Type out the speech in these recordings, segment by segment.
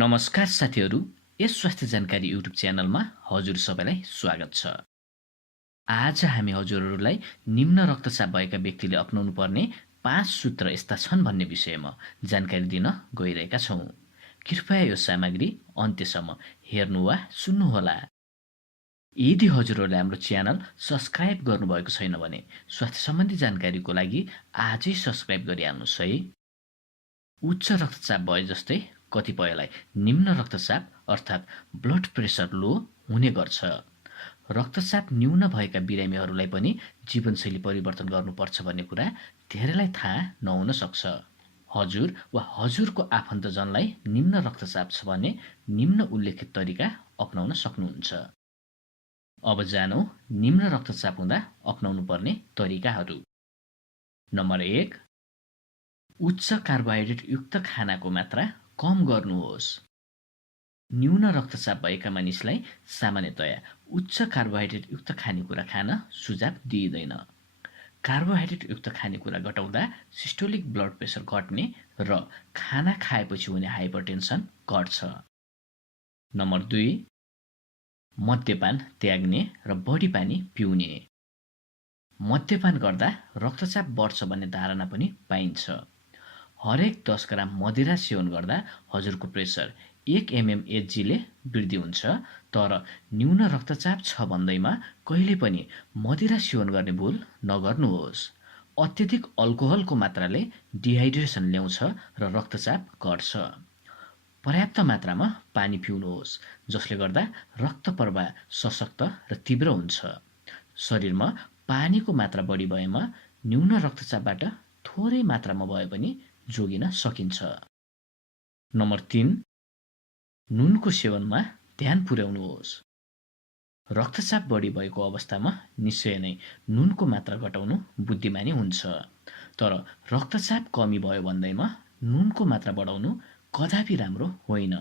नमस्कार साथीहरू, यस स्वास्थ्य जानकारी युट्युब च्यानलमा हजुर सबैलाई स्वागत छ। आज हामी हजुरहरूलाई निम्न रक्तचाप भएका व्यक्तिले अपनाउनु पर्ने 5 सूत्र यस्ता छन् भन्ने विषयमा जानकारी दिन गइरहेका छौँ। कृपया यो सामग्री अन्त्यसम्म हेर्नु वा सुन्नुहोला। यदि हजुरहरूले हाम्रो च्यानल सब्स्क्राइब गर्नुभएको छैन भने स्वास्थ्य सम्बन्धी जानकारीको लागि आजै सब्स्क्राइब गरिहाल्नुहोस् है। उच्च रक्तचाप भए जस्तै कतिपयलाई निम्न रक्तचाप अर्थात् ब्लड प्रेसर लो हुने गर्छ। रक्तचाप न्यून भएका बिरामीहरूलाई पनि जीवनशैली परिवर्तन गर्नुपर्छ भन्ने कुरा धेरैलाई थाहा नहुन सक्छ। हजुर वा हजुरको आफन्तजनलाई निम्न रक्तचाप छ भने निम्न उल्लेखित तरिका अपनाउन सक्नुहुन्छ। अब जानौँ निम्न रक्तचाप हुँदा अपनाउनु पर्ने तरिकाहरू। नम्बर 1, उच्च कार्बोहाइड्रेट युक्त खानाको मात्रा कम गर्नुहोस्। न्यून रक्तचाप भएका मानिसलाई सामान्यतया उच्च कार्बोहाइड्रेट युक्त खानेकुरा खान सुझाव दिइँदैन। कार्बोहाइड्रेट युक्त खानेकुरा घटाउँदा सिस्टोलिक ब्लड प्रेसर घट्ने र खाना खाएपछि हुने हाइपरटेन्सन घट्छ। नम्बर 2, मद्यपान त्याग्ने र बढी पानी पिउने। मद्यपान गर्दा रक्तचाप बढ्छ भन्ने धारणा पनि पाइन्छ। हरेक 10 ग्राम मदिरा सेवन गर्दा हजुरको प्रेसर 1 mmHg ले वृद्धि हुन्छ, तर न्यून रक्तचाप छ भन्दैमा कहिले पनि मदिरा सेवन गर्ने भुल नगर्नुहोस्। अत्यधिक अल्कोहलको मात्राले डिहाइड्रेसन ल्याउँछ र रक्तचाप घट्छ। पर्याप्त मात्रामा पानी पिउनुहोस्, जसले गर्दा रक्त प्रवाह सशक्त र तीव्र हुन्छ। शरीरमा पानीको मात्रा बढी भएमा न्यून रक्तचापबाट थोरै मात्रामा भए पनि जोगिन सकिन्छ। नम्बर 3, नुनको सेवनमा ध्यान पुर्याउनुहोस्। रक्तचाप बढी भएको अवस्थामा निश्चय नै नुनको मात्रा घटाउनु बुद्धिमानी हुन्छ, तर रक्तचाप कमी भयो भन्दैमा नुनको मात्रा बढाउनु कदापि राम्रो होइन।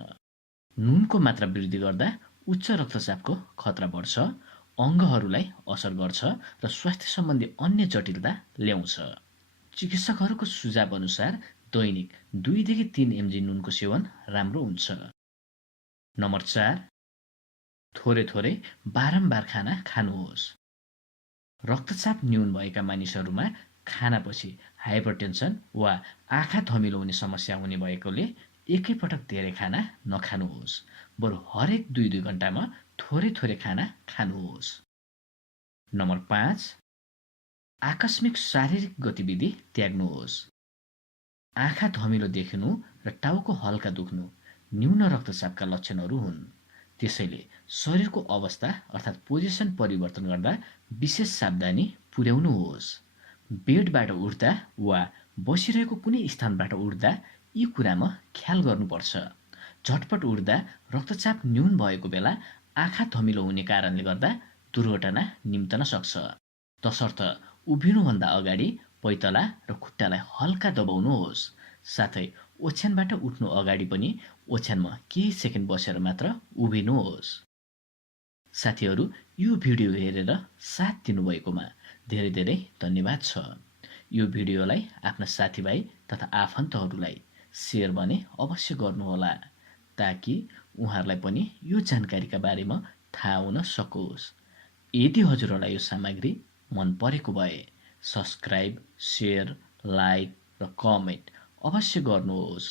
नुनको मात्रा वृद्धि गर्दा उच्च रक्तचापको खतरा बढ्छ, अङ्गहरूलाई असर गर्छ र स्वास्थ्य सम्बन्धी अन्य जटिलता ल्याउँछ। चिकित्सकहरूको सुझाव अनुसार दैनिक 2 देखि 3 mg नुनको सेवन राम्रो हुन्छ। नम्बर 4, थोरै थोरै बारम्बार खाना खानुहोस्। रक्तचाप न्यून भएका मानिसहरूमा खानापछि हाइपरटेन्सन वा आँखा धमिलो हुने समस्या हुने भएकोले एकैपटक धेरै खाना नखानुहोस्, बरु हरेक 2-2 घण्टामा थोरै थोरै खाना खानुहोस्। नम्बर 5, आकस्मिक शारीरिक गतिविधि त्याग्नुहोस्। आँखा धमिलो देखिनु र टाउको हल्का दुख्नु न्यून रक्तचापका लक्षणहरू हुन्। त्यसैले शरीरको अवस्था अर्थात् पोजिसन परिवर्तन गर्दा विशेष सावधानी पुर्याउनुहोस्। बेडबाट उठ्दा वा बसिरहेको कुनै स्थानबाट उठ्दा यी कुरामा ख्याल गर्नुपर्छ। झटपट उठ्दा रक्तचाप न्यून भएको बेला आँखा धमिलो हुने कारणले गर्दा दुर्घटना निम्तन सक्छ। तसर्थ उभिनुभन्दा अगाडि पैताला र खुट्टालाई हल्का दबाउनुहोस्। साथै ओछ्यानबाट उठ्नु अगाडि पनि ओछ्यानमा केही सेकेन्ड बसेर मात्र उभिनुहोस्। साथीहरू, यो भिडियो हेरेर साथ दिनुभएकोमा धेरै धेरै धन्यवाद छ। यो भिडियोलाई आफ्ना साथीभाइ तथा आफन्तहरूलाई सेयर भने अवश्य गर्नुहोला, ताकि उहाँहरूलाई पनि यो जानकारीका बारेमा थाहा हुन सकोस्। यदि हजुरहरूलाई यो सामग्री मन परेको भए सब्स्क्राइब, सेयर, लाइक र कमेन्ट अवश्य गर्नुहोस्।